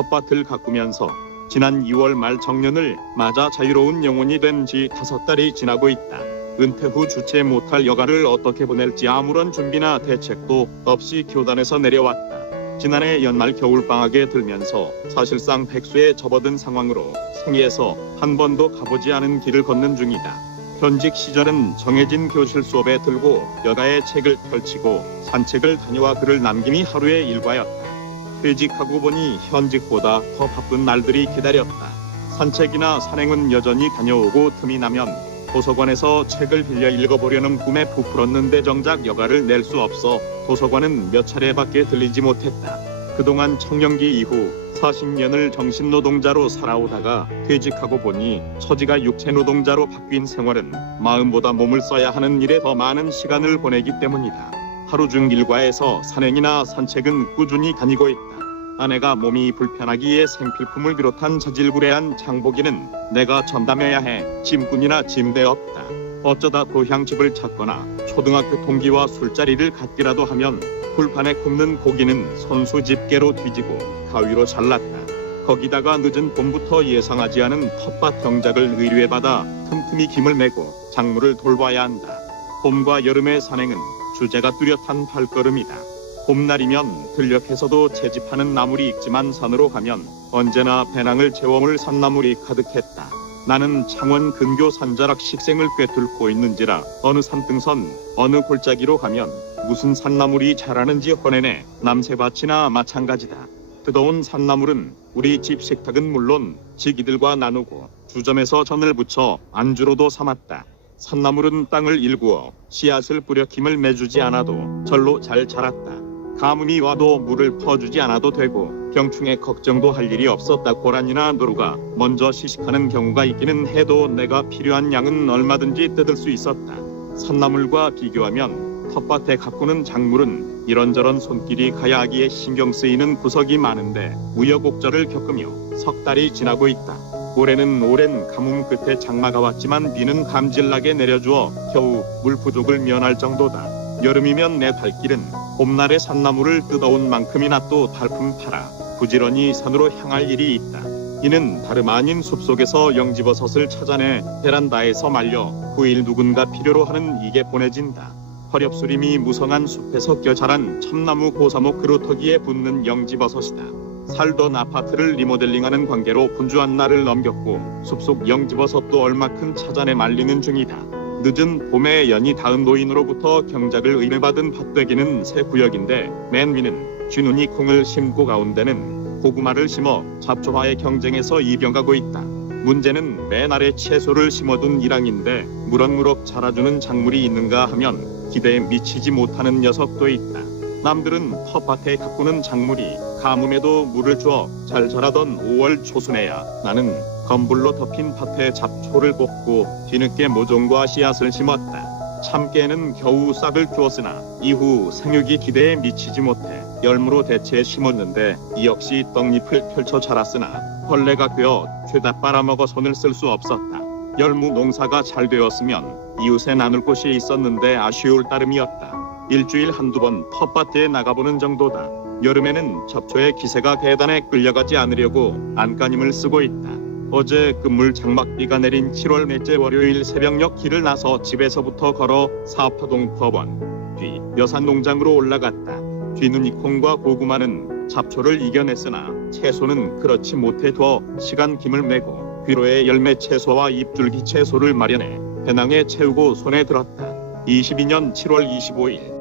텃밭을 가꾸면서 지난 2월 말 정년을 맞아 자유로운 영혼이 된 지 5달이 지나고 있다. 은퇴 후 주체 못할 여가를 어떻게 보낼지 아무런 준비나 대책도 없이 교단에서 내려왔다. 지난해 연말 겨울방학에 들면서 사실상 백수에 접어든 상황으로 생애에서 한 번도 가보지 않은 길을 걷는 중이다. 현직 시절은 정해진 교실 수업에 들고 여가의 책을 펼치고 산책을 다녀와 글을 남김이 하루의 일과였다. 퇴직하고 보니 현직보다 더 바쁜 날들이 기다렸다. 산책이나 산행은 여전히 다녀오고 틈이 나면 도서관에서 책을 빌려 읽어보려는 꿈에 부풀었는데 정작 여가를 낼 수 없어 도서관은 몇 차례밖에 들리지 못했다. 그동안 청년기 이후 40년을 정신노동자로 살아오다가 퇴직하고 보니 처지가 육체노동자로 바뀐 생활은 마음보다 몸을 써야 하는 일에 더 많은 시간을 보내기 때문이다. 하루 중 일과에서 산행이나 산책은 꾸준히 다니고 있다. 아내가 몸이 불편하기에 생필품을 비롯한 자질구레한 장보기는 내가 전담해야 해. 짐꾼이나 짐대 없다. 어쩌다 고향집을 찾거나 초등학교 동기와 술자리를 갖기라도 하면 불판에 굽는 고기는 손수 집게로 뒤지고 가위로 잘랐다. 거기다가 늦은 봄부터 예상하지 않은 텃밭 경작을 의뢰받아 틈틈이 김을 메고 작물을 돌봐야 한다. 봄과 여름의 산행은 주제가 뚜렷한 발걸음이다. 봄날이면 들녘에서도 채집하는 나물이 있지만 산으로 가면 언제나 배낭을 채워물 산나물이 가득했다. 나는 창원 근교 산자락 식생을 꿰뚫고 있는지라 어느 산등선 어느 골짜기로 가면 무슨 산나물이 자라는지 훤해내. 남새밭이나 마찬가지다. 뜨거운 산나물은 우리 집 식탁은 물론 지기들과 나누고 주점에서 전을 부쳐 안주로도 삼았다. 산나물은 땅을 일구어 씨앗을 뿌려 김을 매주지 않아도 절로 잘 자랐다. 가뭄이 와도 물을 퍼주지 않아도 되고 병충해 걱정도 할 일이 없었다. 고란이나 노루가 먼저 시식하는 경우가 있기는 해도 내가 필요한 양은 얼마든지 뜯을 수 있었다. 산나물과 비교하면 텃밭에 가꾸는 작물은 이런저런 손길이 가야 하기에 신경 쓰이는 구석이 많은데 우여곡절을 겪으며 석 달이 지나고 있다. 올해는 오랜 가뭄 끝에 장마가 왔지만 비는 감질나게 내려주어 겨우 물 부족을 면할 정도다. 여름이면 내 발길은 봄날의 산나물을 뜯어온 만큼이나 또 달품 팔아 부지런히 산으로 향할 일이 있다. 이는 다름 아닌 숲속에서 영지버섯을 찾아내 베란다에서 말려 후일 누군가 필요로 하는 이게 보내진다. 화렵수림이 무성한 숲에서 껴 자란 참나무 고사목 그루터기에 붙는 영지버섯이다. 살던 아파트를 리모델링하는 관계로 분주한 날을 넘겼고 숲속 영지버섯도 얼마큼 찾아내 말리는 중이다. 늦은 봄에 연이 닿은 노인으로부터 경작을 의뢰받은 밭되기는 새 구역인데 맨 위는 쥐눈이 콩을 심고 가운데는 고구마를 심어 잡초와의 경쟁에서 이병가고 있다. 문제는 맨 아래 채소를 심어둔 일항인데 무럭무럭 자라주는 작물이 있는가 하면 기대에 미치지 못하는 녀석도 있다. 남들은 텃밭에 가꾸는 작물이 가뭄에도 물을 주어 잘 자라던 5월 초순에야 나는 건불로 덮인 밭에 잡초를 뽑고 뒤늦게 모종과 씨앗을 심었다. 참깨는 겨우 싹을 주었으나 이후 생육이 기대에 미치지 못해 열무로 대체 심었는데 이 역시 떡잎을 펼쳐 자랐으나 벌레가 꿰어 죄다 빨아먹어 손을 쓸 수 없었다. 열무 농사가 잘 되었으면 이웃에 나눌 곳이 있었는데 아쉬울 따름이었다. 일주일 한두 번 텃밭에 나가보는 정도다. 여름에는 잡초의 기세가 계단에 끌려가지 않으려고 안간힘을 쓰고 있다. 어제 끝물 장막비가 내린 7월 넷째 월요일 새벽녘 길을 나서 집에서부터 걸어 사파동 법원 뒤 여산농장으로 올라갔다. 쥐눈이콩과 고구마는 잡초를 이겨냈으나 채소는 그렇지 못해 더 시간 김을 메고 귀로의 열매 채소와 잎줄기 채소를 마련해 배낭에 채우고 손에 들었다. 22년 7월 25일